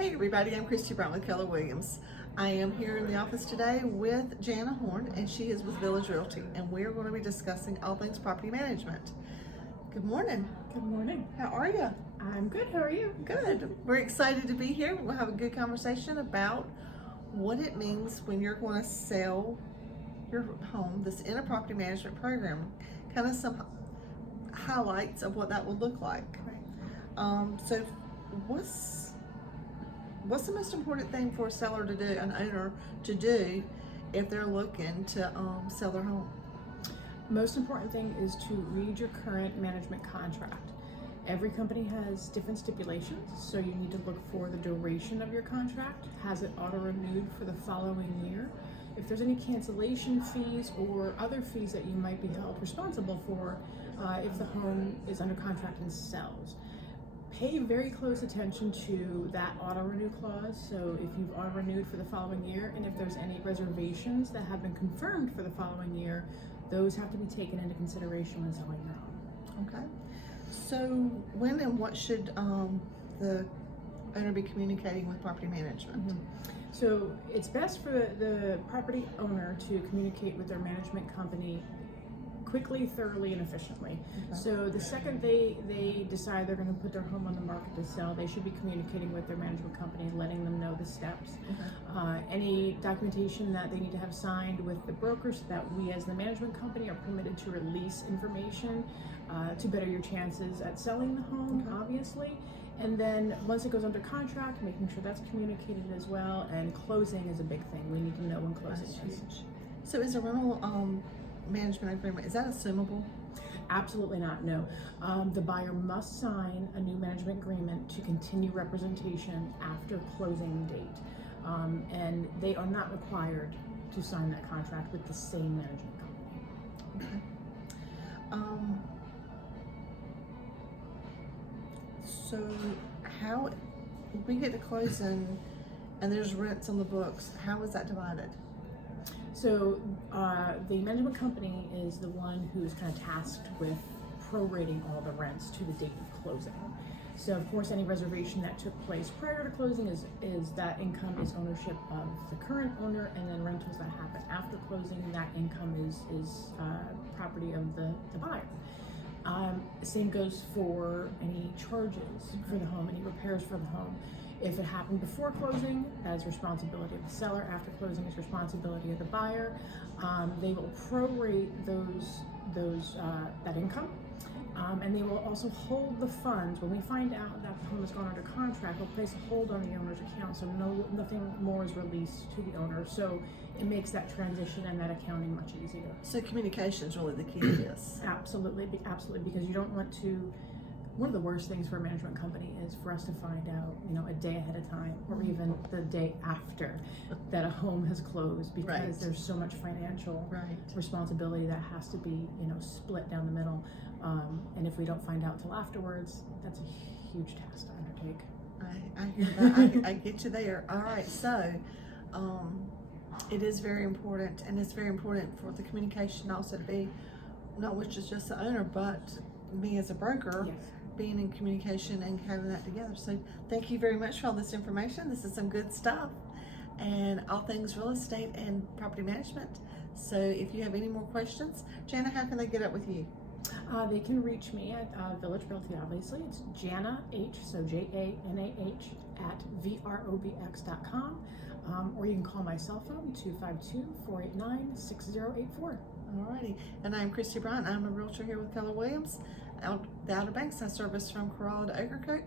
Hey everybody, I'm Christi Bryant with Keller Williams. I am here in the office today with Jana Horne, and she is with Village Realty, and we're going to be discussing all things property management. Good morning. Good morning. How are you? I'm good. How are you? Good. We're excited to be here. We'll have a good conversation about what it means when you're going to sell your home, this in a property management program, kind of some highlights of what that would look like. Right. So what's the most important thing for a seller to do, an owner to do, if they're looking to sell their home? Most important thing is to read your current management contract. Every company has different stipulations, so you need to look for the duration of your contract. Has it auto-renewed for the following year? If there's any cancellation fees or other fees that you might be held responsible for if the home is under contract and sells. Pay very close attention to that auto-renew clause. So if you've auto-renewed for the following year, and if there's any reservations that have been confirmed for the following year, those have to be taken into consideration when selling your home. Okay. So when and what should the owner be communicating with property management? Mm-hmm. So it's best for the property owner to communicate with their management company quickly, thoroughly, and efficiently. Okay. So the second they decide they're going to put their home on the market to sell, they should be communicating with their management company, letting them know the steps. Okay. Any documentation that they need to have signed with the broker, so that we as the management company are permitted to release information to better your chances at selling the home, Okay. obviously. And then once it goes under contract, making sure that's communicated as well. And closing is a big thing. We need to know when closing is. So is a rental management agreement, is that assumable? Absolutely not, no. The buyer must sign a new management agreement to continue representation after closing date. And they are not required to sign that contract with the same management company. Okay. So how we get to closing and there's rents on the books, how is that divided? So the management company is the one who's kind of tasked with prorating all the rents to the date of closing. So of course, any reservation that took place prior to closing is that income is ownership of the current owner, and then rentals that happen after closing, that income is property of the buyer. Same goes for any charges for the home, any repairs for the home. If it happened before closing, that is responsibility of the seller. After closing, is responsibility of the buyer. They will prorate that income, and they will also hold the funds. When we find out that the home has gone under contract, we'll place a hold on the owner's account, so nothing more is released to the owner. So it makes that transition and that accounting much easier. So communication is really the key to this. Absolutely, because you don't want to. One of the worst things for a management company is for us to find out, a day ahead of time, or even the day after that a home has closed, because Right. there's so much financial Right. responsibility that has to be, split down the middle. And if we don't find out till afterwards, that's a huge task to undertake. I hear that. I get you there. All right, so it is very important, and it's very important for the communication also to be not with just the owner, but me as a broker. Yes. Being in communication and having that together. So thank you very much for all this information. This is some good stuff, and all things real estate and property management. So if you have any more questions, Jana, how can they get up with you? They can reach me at Village Realty, obviously. It's Jana H, so JANAH at VROBX.com. Or you can call my cell phone, 252-489-6084. Alrighty, and I'm Christi Bryant. I'm a realtor here with Keller Williams. The Outer Banks. I service from Corolla to Ocracoke,